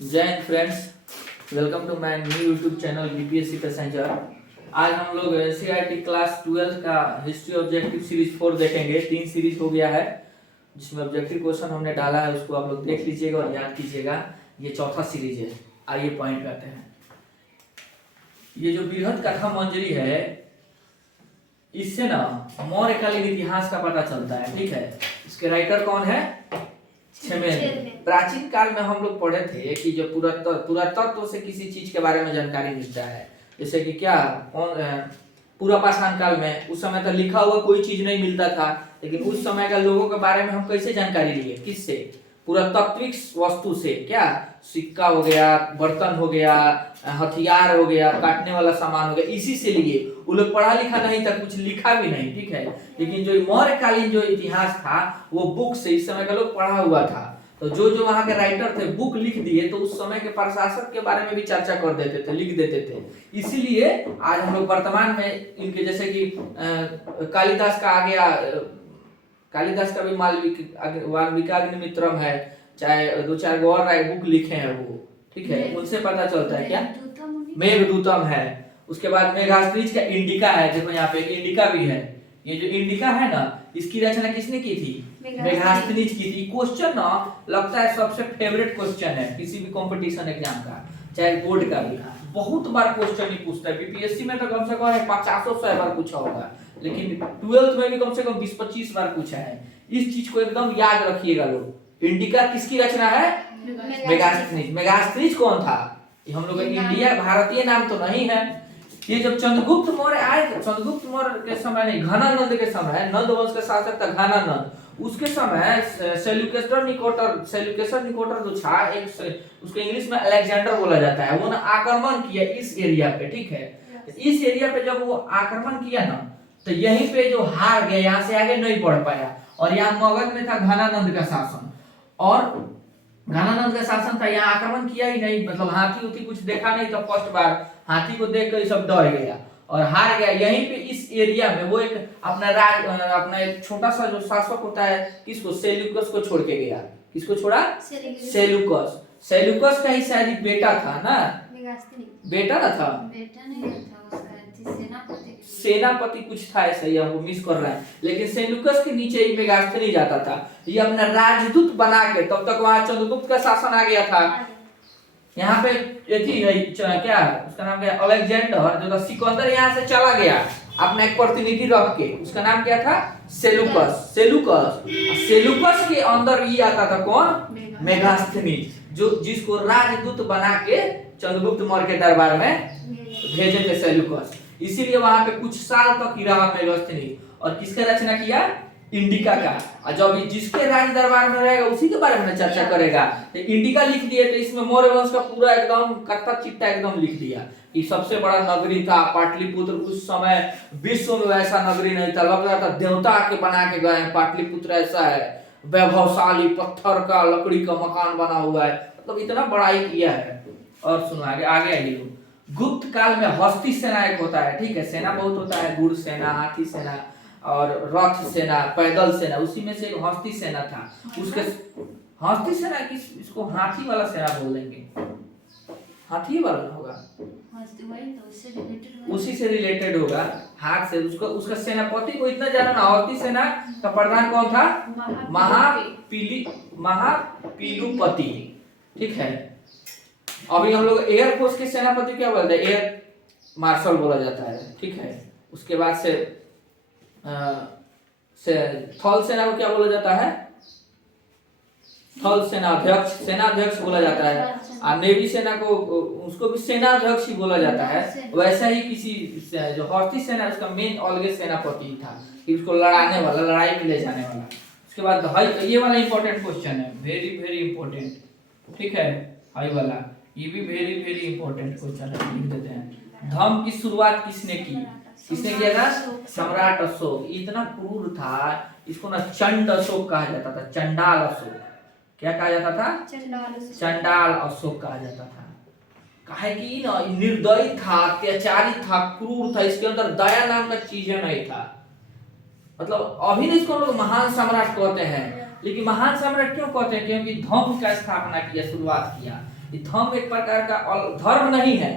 जय हिंद friends, welcome to my new YouTube channel BPSC passenger. आज हम लोग एनसीईआरटी क्लास 12 का हिस्ट्री ऑब्जेक्टिव सीरीज 4 देखेंगे। 3 सीरीज हो गया है जिसमें ऑब्जेक्टिव क्वेश्चन हमने डाला है, उसको आप लोग देख लीजिएगा और याद कीजिएगा। ये चौथा सीरीज है। आइए पॉइंट पे आते हैं। ये जो बृहद कथा मंजरी है, इससे ना मौर्यकालीन इतिहास का पता चलता है। ठीक है, इसके राइटर कौन है? क्षेमेंद्र। प्राचीन काल में हम लोग पढ़े थे कि जो पुरातत्व से किसी चीज के बारे में जानकारी मिलता है, जैसे कि क्या पूरा पाषाण काल में उस समय तो लिखा हुआ कोई चीज नहीं मिलता था, लेकिन उस समय का लोगों के बारे में हम कैसे जानकारी लिए? किससे? पुरातात्विक वस्तु से। क्या? सिक्का हो गया, बर्तन हो गया, हथियार हो गया, काटने वाला सामान हो गया, इसी से लिए। वो लोग पढ़ा लिखा नहीं था, कुछ लिखा भी नहीं। ठीक है, लेकिन जो मौर्यकालीन जो इतिहास था वो बुक से इस समय का लोग पढ़ा हुआ था। तो जो वहां के राइटर थे बुक लिख दिए, तो उस समय के प्रशासक के बारे में भी चर्चा कर देते थे, लिख देते थे। इसीलिए आज हम लोग वर्तमान में इनके, जैसे कि कालिदास का आ गया, कालिदास का भी वाल्मीकिमित्रम है, चाहे 2-4 गो और बुक लिखे हैं वो। ठीक है, उनसे पता चलता है क्या? मेघदूतम है। उसके बाद मेघास्त्रीज का इंडिका है। देखो यहाँ पे इंडिका भी है। ये जो इंडिका है ना, इसकी रचना किसने की थी? मेघास्त्रीज की थी। क्वेश्चन ना लगता है सबसे फेवरेट क्वेश्चन है किसी भी कंपटीशन एग्जाम का, चाहे बोर्ड का भी। बहुत बार क्वेश्चन ही पूछता है। बीपीएससी में तो कम से कम 50-100 बार पूछा होगा, लेकिन 12th में भी कम से कम 20-25 बार पूछा है। इस चीज को एकदम याद रखिएगा लोग। इंडिका किसकी रचना है? मेगास्त्रीज। मेगास्त्रीज कौन था? हम लोग इंडिया भारतीय नाम तो नहीं है। ये जब चंद्रगुप्त मौर्य आए, चंद्रगुप्त मौर्य के समय नहीं, घनानंद के समय, नंद वंश के शासक था घनानंद। उसके समय सेल्यूकस निकोटर जो था, एक उसको इंग्लिश में अलेक्जेंडर बोला जाता है, वो ना आक्रमण किया इस एरिया पे। ठीक है, इस एरिया पे जब वो आक्रमण किया ना, तो यहीं पे जो हार गया, यहाँ से आगे नहीं बढ़ पाया। और यहाँ मगध में था घनानंद का शासन, और घनानंद का शासन था, यहाँ आक्रमण किया ही नहीं। मतलब हाथी उथी कुछ देखा नहीं था। फर्स्ट बार हाथी को देख कर सब डर गया और हार गया। यहीं पे इस एरिया में वो एक अपना एक छोटा सा जो शासक होता है, किसको? सेल्यूकस को छोड़ के गया। किसको छोड़ा? सेल्यूकस। सेल्यूकस का ही शायद बेटा था ना? बेटा ना था, बेटा नहीं था उसका, सेनापति कुछ था ऐसा ही, हमको मिस कर रहा है। लेकिन सेल्यूकस के नीचे ही मेगास्थनीज जाता था। ये अपना राजदूत बना के, तब तक वहां चंद्रगुप्त का शासन आ गया था। यहाँ पे क्या उसका नाम क्या? अलेक्जेंडर जो था, सिकंदर यहाँ से चला गया अपना एक प्रतिनिधि रख के। उसका नाम क्या था? सेल्यूकस। सेल्यूकस के अंदर ये आता था कौन? मेगास्थनीज, जो जिसको राजदूत बना के चंद्रगुप्त मौर्य के दरबार में भेजे थे सेल्यूकस। इसीलिए वहां पे कुछ साल तक ही रहा मेगास्थनीज। और किसका रचना किया? इंडिका का। और जब जिसके राज दरबार में रहेगा उसी के बारे में चर्चा करेगा। तो इंडिका लिख दिए, तो इसमें मौर्य वंश का पूरा एकदम कत्था चिट्ठा एकदम लिख दिया कि सबसे बड़ा नगरी था पाटलिपुत्र। उस समय विश्व में वैसा नगरी नहीं था, लग रहा था देवता के बना के गए। पाटलिपुत्र ऐसा है, वैभवशाली, पत्थर का, लकड़ी का मकान बना हुआ है। मतलब इतना बड़ाई किया है। और सुनो आगे आगे गुप्त काल में हस्ती सेना एक होता है। ठीक है, सेना बहुत होता है, घुड़ सेना, हाथी सेना और रथ सेना, पैदल सेना। उसी में से एक हस्ती सेना था। उसके हस्ती सेना किस, इसको हाथी वाला सेना बोल देंगे। हाथी वाला होगा, उसी से रिलेटेड होगा, हाथ से। उसको उसका सेनापति को इतना जाना ना, हस्ती सेना का प्रधान कौन था? महापीलुपति। ठीक है, अभी हम लोग एयरफोर्स के सेनापति क्या बोलते हैं? एयर मार्शल बोला जाता है। ठीक है, उसके बाद से थल सेना को क्या बोला जाता है? थल सेनाध्यक्ष, सेनाध्यक्ष बोला जाता है। और नेवी सेना को, उसको भी सेनाध्यक्ष ही बोला जाता है। वैसा ही किसी जो हस्ती सेना, उसका मेन अलग सेनापति था कि उसको लड़ाने वाला, लड़ाई में ले जाने वाला। उसके बाद ये वाला इंपॉर्टेंट क्वेश्चन है, वेरी वेरी इंपॉर्टेंट। ठीक है, हाई वाला ये भी वेरी वेरी इंपॉर्टेंट क्वेश्चन है, लिख देते हैं। धर्म की शुरुआत किसने की? किसने किया था? सम्राट अशोक। इतना क्रूर था, इसको ना चंड अशोक कहा जाता था, चंडाल अशोक। क्या कहा जाता था? चंडाल अशोक कहा जाता था। काहे कि ना निर्दयी था, अत्याचारी था, क्रूर था, इसके अंदर दया नाम का चीज नहीं था। मतलब अभी इसको लोग महान सम्राट कहते हैं, लेकिन महान सम्राट क्यों कहते हैं? क्योंकि धर्म का स्थापना किया, शुरुआत किया। ये धर्म एक प्रकार का धर्म नहीं है,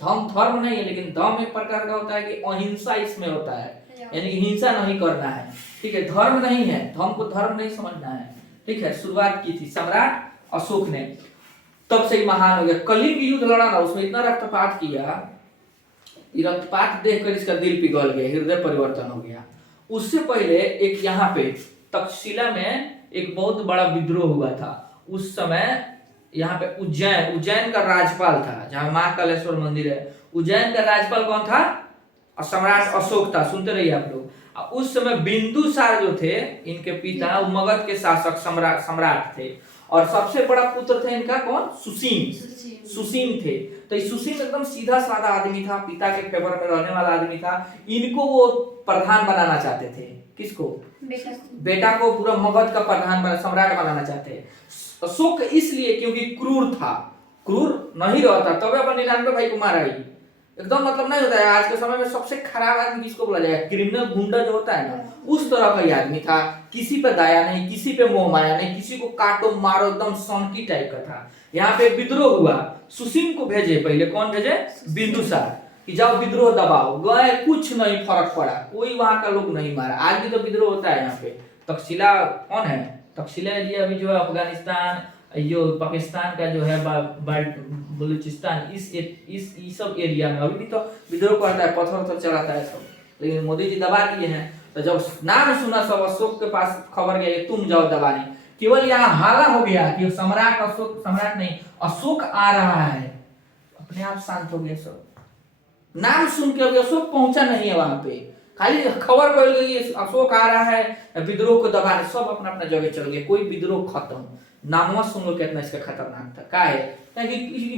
धर्म नहीं है, लेकिन धर्म एक प्रकार का होता है कि अहिंसा इसमें होता है, यानी हिंसा नहीं करना है, ठीक है। धर्म नहीं है, धर्म को धर्म नहीं समझना है, ठीक है। शुरुआत की थी सम्राट अशोक ने, तब से ही महान हो गया। कलिंग युद्ध लड़ा ना, उसमें इतना रक्तपात किया, रक्तपात देखकर इसका दिल पिघल गया, हृदय परिवर्तन हो गया। उससे पहले एक यहाँ पे तक्षशिला में एक बहुत बड़ा विद्रोह हुआ था। उस समय यहाँ पे उज्जैन का राज्यपाल था, जहाँ महाकालेश्वर मंदिर है। उज्जैन का राज्यपाल कौन था? सम्राट अशोक था। सुनते रहिए आप लोग। उस समय बिंदुसार जो थे, इनके पिता, वो मगध के शासक सम्राट थे, और सबसे बड़ा पुत्र था इनका कौन? सुसीम थे। तो सुसीम एकदम सीधा साधा आदमी था, पिता के फेवर में रहने वाला आदमी था। इनको वो प्रधान बनाना चाहते थे। किसको? बेटा को पूरा मगध का प्रधान सम्राट बनाना चाहते। अशोक इसलिए क्योंकि क्रूर था, क्रूर नहीं रहता, तब अपन 99 भाई को मारा ही। एकदम मतलब नहीं होता है। आज के समय में सबसे खराब आदमी किसको बोला जाएगा? क्रिमिनल, गुंडा जो होता है ना, उस तरह का ही आदमी था। किसी पे दया नहीं, किसी पे मोह माया नहीं, किसी को काटो मारो, एकदम सनकी टाइप का था। यहाँ पे विद्रोह हुआ, सुसीम को भेजे। पहले कौन भेजे? बिंदुसार, कि जाओ विद्रोह दबाओ। गए, कुछ नहीं फर्क पड़ा, कोई वहां का लोग नहीं मारा। आज भी तो विद्रोह होता है यहाँ पे। तक्षशिला कौन है? तक्षशिला एरिया अभी जो है अफगानिस्तान, जो पाकिस्तान का जो है बलूचिस्तान, इस सब एरिया में अभी भी तो विद्रोह करता है, पत्थर चलाता है सब। लेकिन मोदी जी दबा दिए हैं। तो जब नाम सुना सब अशोक के पास खबर गया कि तुम जाओ दबाने, केवल यहाँ हाला हो गया कि सम्राट अशोक, सम्राट नहीं अशोक आ रहा है, अपने आप शांत हो गया सब। नाम सुन के अभी अशोक पहुंचा नहीं है वहां पे, खाली खबर फैल गई अशोक आ रहा है विद्रोह को दबाने, सब अपना अपना जगह चल गए। कोई विद्रोह खत्म। नामवा सुन लो कितना इसका खतरनाक था। क्या है? ताकि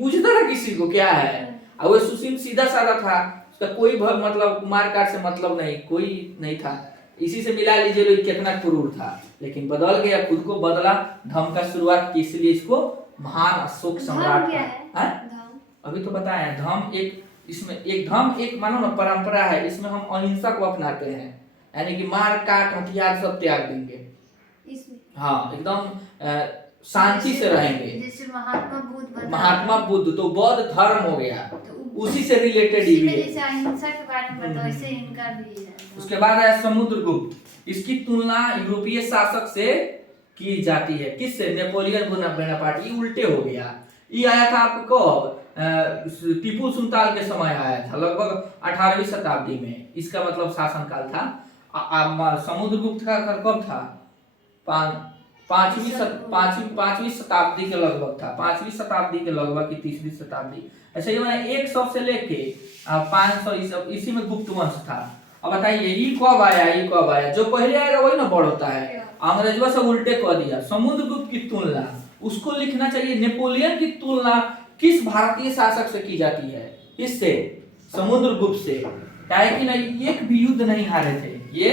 पूछता ना किसी को क्या है। और वो सुशील सीधा साधा था, उसका कोई मतलब कुमार काट से मतलब नहीं, कोई नहीं था। इसी से मिला लीजिए लोग कितना क्रूर था, लेकिन बदल गया, खुद को बदला, धर्म का शुरुआत की, इसलिए इसको महान अशोक सम्राट है। अभी तो बताया धर्म एक, इसमें एक धर्म एक मानो ना परंपरा है, इसमें हम अहिंसा को अपनाते हैं, यानी कि मार काट हथियार सब त्याग देंगे। हाँ, एकदम शांति से रहेंगे। जैसे महात्मा बुद्ध तो बौद्ध धर्म हो गया, उसी से रिलेटेड ही है। अहिंसा के बारे में बताओ, ऐसे इनका भी है। उसके बाद आया समुद्रगुप्त। इसकी तुलना यूरोपीय शासक से की जाती है। किससे? Napoleon Bonaparte. ये उल्टे हो गया। ये आया था आपको टीपू सुल्तान के समय आया था, लगभग 18वीं शताब्दी में इसका मतलब शासनकाल था। समुद्रगुप्त का कब था? पांचवी शताब्दी के लगभग था, 5वीं शताब्दी के लगभग की 3री शताब्दी, ऐसे ही मैंने 100 से लेके 500 इसी में गुप्त वंश था। अब बताइए ये कब आया, ये कब आया? जो पहले आएगा वही ना बड़ होता है। अंग्रेजों से उल्टे कह दिया। समुद्रगुप्त की तुलना, उसको लिखना चाहिए नेपोलियन की तुलना किस भारतीय शासक से की जाती है? इससे, समुद्रगुप्त से। क्या कि नहीं, एक भी युद्ध नहीं हारे थे ये,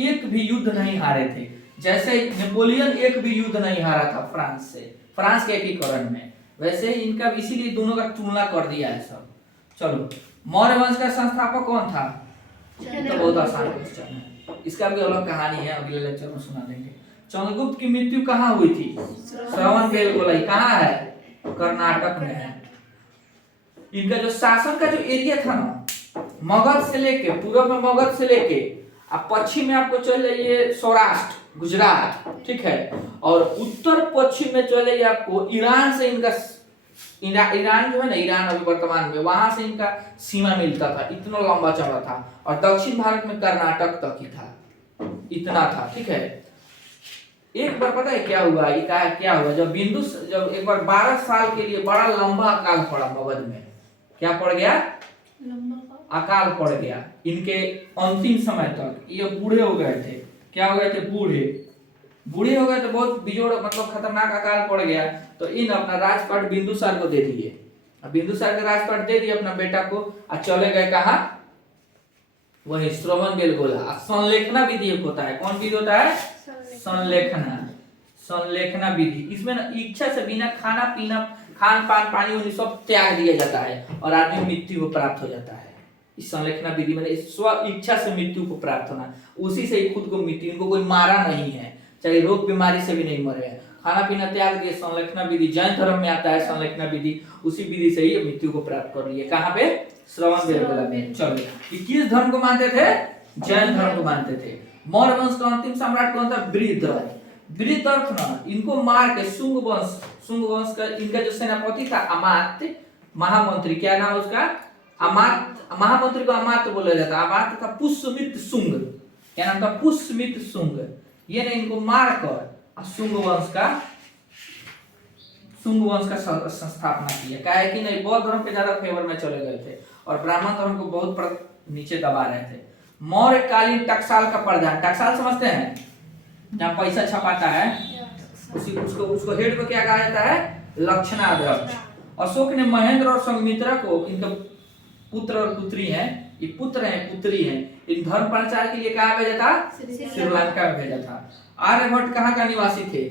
एक भी युद्ध नहीं हारे थे। जैसे नेपोलियन एक भी युद्ध नहीं हारा था फ्रांस से, फ्रांस के एकीकरण में, वैसे ही इनका, इसीलिए दोनों का तुलना कर दिया है सब। चलो, मौर्य वंश का संस्थापक कौन था? तो बहुत आसान क्वेश्चन है, इसका भी अलग कहानी है, अगले लेक्चर में सुना देंगे। चंद्रगुप्त की मृत्यु कहाँ हुई थी? श्रवणबेलगोला। कहाँ है? कर्नाटक में है। इनका जो शासन का जो एरिया था ना, मगध से लेके, पूर्व में मगध से लेके अब पश्चिम में आपको चल जाइए सौराष्ट्र, गुजरात, ठीक है, और उत्तर पश्चिम में चले जाइए आपको ईरान से इनका, ईरान जो है ना, ईरान अभी वर्तमान में, वहां से इनका सीमा मिलता था, इतना लंबा चौड़ा था। और दक्षिण भारत में कर्नाटक तक ही था, इतना था, ठीक है। एक बार पता है क्या हुआ? ये क्या हुआ, जब जब एक बार 12 साल के लिए बड़ा लंबा अकाल पड़ा मगध में। क्या पड़ गया? अकाल पड़ गया। इनके अंतिम समय तक ये बूढ़े हो गए थे। क्या हो गए थे? बूढ़े हो गए तो बहुत बिजोड़, मतलब खतरनाक अकाल पड़ गया। तो इन अपना राजपाट बिंदुसार को दे दिए। बिंदुसार का राजपाट दे दिए अपना बेटा को, और चले गए कहा? वही श्रवणबेलगोला। संलेखना विधि एक होता है। कौन विधि होता है? संलेखना विधि। इसमें ना इच्छा से बिना खाना पीना, खान पान, पानी वानी सब त्याग दिया जाता है, और आदमी मृत्यु को प्राप्त हो जाता है। इस संलेखना विधि में स्व इच्छा से मृत्यु को प्राप्त होना, उसी से ही खुद को मृत्यु, इनको कोई मारा नहीं है। चाहे रोग बीमारी से भी नहीं मरे हैं। खाना पीना त्याग दिए, संलेखना विधि जैन धर्म में आता है, संलेखना विधि उसी विधि से ही मृत्यु को प्राप्त कर लिए। कहाँ पे? श्रवण बेलगोला में। चलो, ये किस धर्म को मानते थे? जैन धर्म को मानते थे। मौर्य वंश का अंतिम सम्राट कौन था? बृहद्रथ। बृहद्रथ ना इनको मार के शुंग वंश का इनका जो सेनापति था अमात्य महामंत्री, क्या नाम उसका? अमात्य। महामंत्री को अमात्य बोला जाता है। अमात्य था पुष्यमित्र शुंग। क्या नाम था? पुष्यमित्र शुंग। ये ने इनको मार कर शुंग वंश का संस्थापना किया। क्या है कि नहीं, बौद्ध धर्म के ज्यादा फेवर में चले गए थे और ब्राह्मण धर्म को बहुत नीचे दबा रहे थे। मौर्यकालीन टकसाल का प्रधान, टकसाल समझते हैं? जहाँ पैसा छपाता है उसको हेड को क्या कहा जाता है? लक्षणाध्यक्ष। अशोक ने महेंद्र और संघमित्रा को, इनका पुत्र और पुत्री हैं, ये पुत्र हैं पुत्री हैं, इन धर्म प्रचार के लिए कहाँ भेजा था? श्रीलंका में भेजा था। आर्यभट्ट कहाँ का निवासी थे?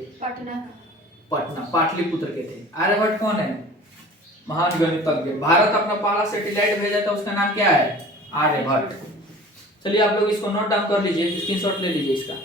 पटना पाटलिपुत्र के थे। आर्यभट्ट कौन है? महान गणितज्ञ। भारत अपना पहला सैटेलाइट भेजा था, उसका नाम क्या है? आर्यभट्ट। चलिए आप लोग इसको नोट डाउन कर लीजिए, स्क्रीनशॉट ले लीजिए इसका।